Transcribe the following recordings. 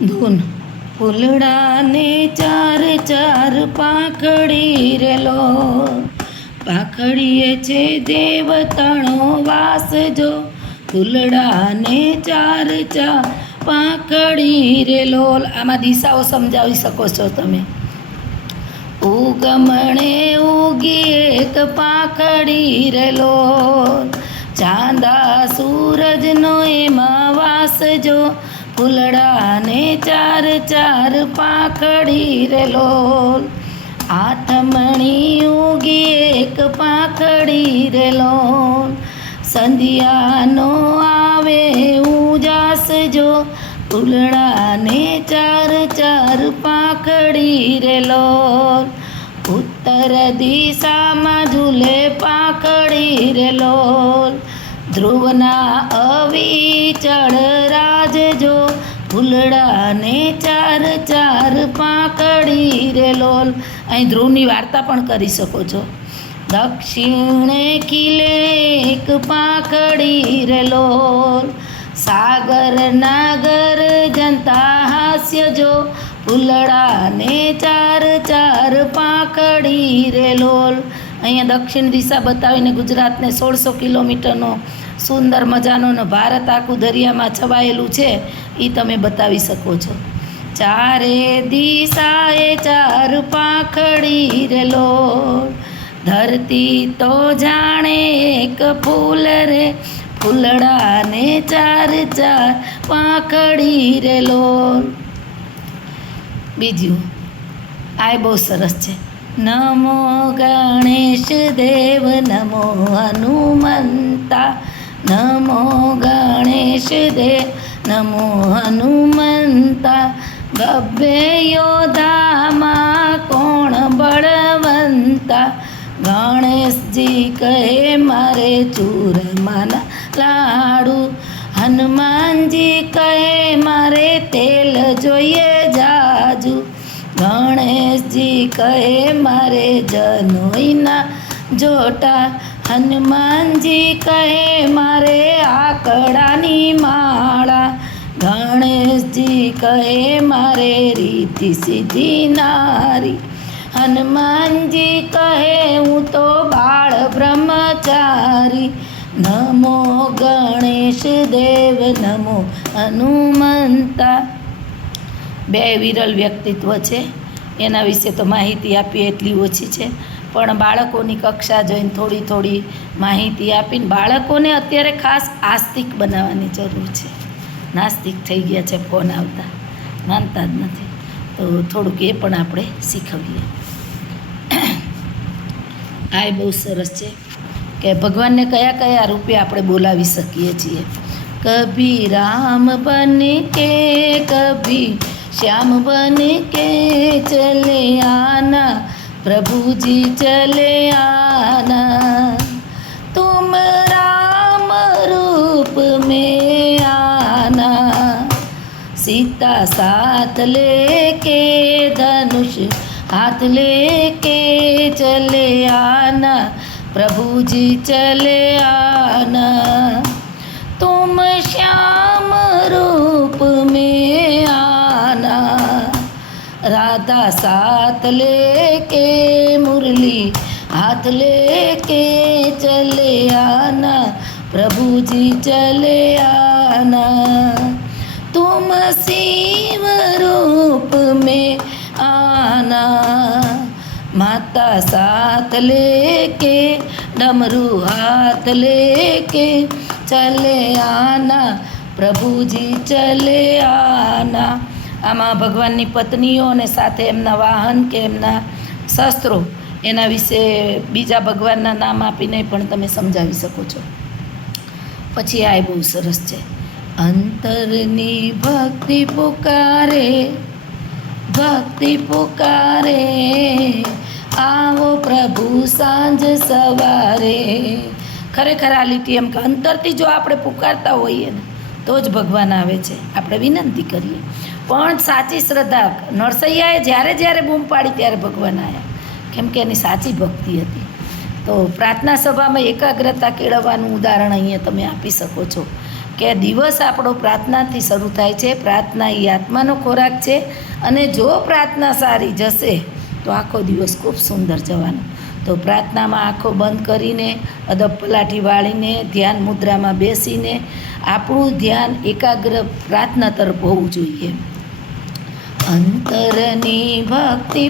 ધૂન ફૂલડાને ચાર ચાર પાંખડી રેલો, પાંખડીએ છે દેવતાણો વાસ જો, ફૂલડાને ચાર ચાર પાંખડી રેલો. આમાં દિશાઓ સમજાવી શકો છો તમે. ઉગમણે ઉગી એક પાંખડી રેલો, ચાંદા સૂરજનો એમાં વાસ જો, ફૂલડાને ચાર ચાર પાંખડી રેલો. આઠમણી ઉગી એક પાંખડી રેલો, સંધ્યાનો આવે ઉજાસ જો, ફૂલડાને ચાર ચાર પાંખડી રેલો. ઉત્તર દિશામાં ઝૂલે પાંખડી રેલો, ધ્રુવના અવિચળ રાજ જો, ફૂલડાને ચાર ચાર પાંખડી રેલો. અહીં ધ્રુવની વાર્તા પણ કરી શકો છો. દક્ષિણે ખીલે એક પાંખડી રેલો, સાગર નાગર જનતા હાસ્ય જો, ફૂલડાને ચાર ચાર પાંખડી રેલો. અહીંયા દક્ષિણ દિશા બતાવીને ગુજરાતને 1600 કિલોમીટરનો સુંદર મજાનો ભારત આખું દરિયામાં છવાયેલું છે એ તમે બતાવી શકો છો. ચારે દિશાએ ચાર પાંખડી રેલો, ધરતી તો જાણે એક ફૂલ રે, ફૂલડાને ચાર ચાર પાંખડી રેલો. બીજું આ બહુ સરસ છે. નમો ગણેશ દેવ નમો હનુમંતા, નમો ગણેશ દેવ નમો હનુમંતા, બબ્બે યોધામાં કોણ બળવંતા, ગણેશજી કહે મારે ચૂરમાના લાડુ, હનુમાનજી કહે મારે તેલ જોઈએ જાજુ, ગણેશજી કહે મારે જનોઈના જોટા, હનુમાનજી કહે મારે આકડાની માળા, ગણેશજી કહે મારે રીતિ સીધી નારી, હનુમાનજી કહે હું તો બાળ બ્રહ્મચારી. નમો ગણેશ દેવ નમો હનુમંતા. બે વિરલ વ્યક્તિત્વ છે, એના વિશે તો માહિતી આપીએ એટલી ઓછી છે, પણ બાળકોની કક્ષા જોઈને થોડી થોડી માહિતી આપીને બાળકોને અત્યારે ખાસ આસ્તિક બનાવવાની જરૂર છે. નાસ્તિક થઈ ગયા છે ફોન આવતા, માનતા જ નથી. તો થોડુંક એ પણ આપણે શીખવીએ. આ બહુ સરસ છે કે ભગવાનને કયા કયા રૂપે આપણે બોલાવી શકીએ છીએ. કભી રામ બન કે કભી શ્યામ બન કે ચલે આના, પ્રભુજી ચલે આના, तुम राम रूप में आना, सीता साथ लेके धनुष हाथ लेके चले आना, प्रभु जी चले आना, तुम श्याम रूप में आना, राधा साथ लेके मुरली हाथ लेके चले आना, प्रभु जी चले आना, तुम शिव रूप में आना, माता साथ लेके डमरू हाथ लेके चले आना, प्रभु जी चले आना. આમાં ભગવાનની પત્નીઓ અને સાથે એમના વાહન કે એમના શસ્ત્રો એના વિશે બીજા ભગવાનના નામ આપીને પણ તમે સમજાવી શકો છો. પછી આ બહુ સરસ છે. અંતરની ભક્તિ પુકારે, ભક્તિ પુકારે, આવો પ્રભુ સાંજ સવારે. ખરેખર આ લીટી એમ કે અંતરથી જો આપણે પુકારતા હોઈએ ને તો જ ભગવાન આવે છે. આપણે વિનંતી કરીએ પણ સાચી શ્રદ્ધા. નરસૈયાએ જ્યારે જ્યારે બૂમ પાડી ત્યારે ભગવાન આવ્યા, કેમ કે એની સાચી ભક્તિ હતી. તો પ્રાર્થના સભામાં એકાગ્રતા કેળવવાનું ઉદાહરણ અહીંયા તમે આપી શકો છો કે દિવસ આપણો પ્રાર્થનાથી શરૂ થાય છે. પ્રાર્થના એ આત્માનો ખોરાક છે અને જો પ્રાર્થના સારી જશે તો આખો દિવસ ખૂબ સુંદર જવાનો. તો પ્રાર્થનામાં આંખો બંધ કરીને, અદબ પલાઠી વાળીને, ધ્યાન મુદ્રામાં બેસીને આપણું ધ્યાન એકાગ્ર પ્રાર્થના તરફ હોવું જોઈએ. અંતરની ભક્તિ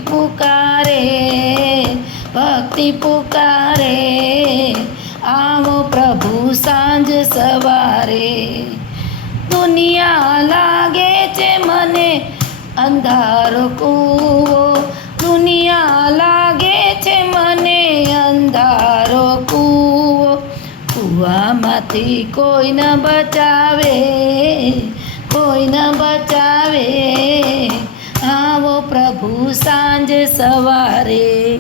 પુકારે, આવો પ્રભુ સાંજ સવારે. દુનિયા લાગે છે મને અંધારો કૂવો, દુનિયા લાગે છે મને અંધારો કૂવો. કૂવામાંથી કોઈ ન બચાવે, આવો પ્રભુ સાંજ સવારે.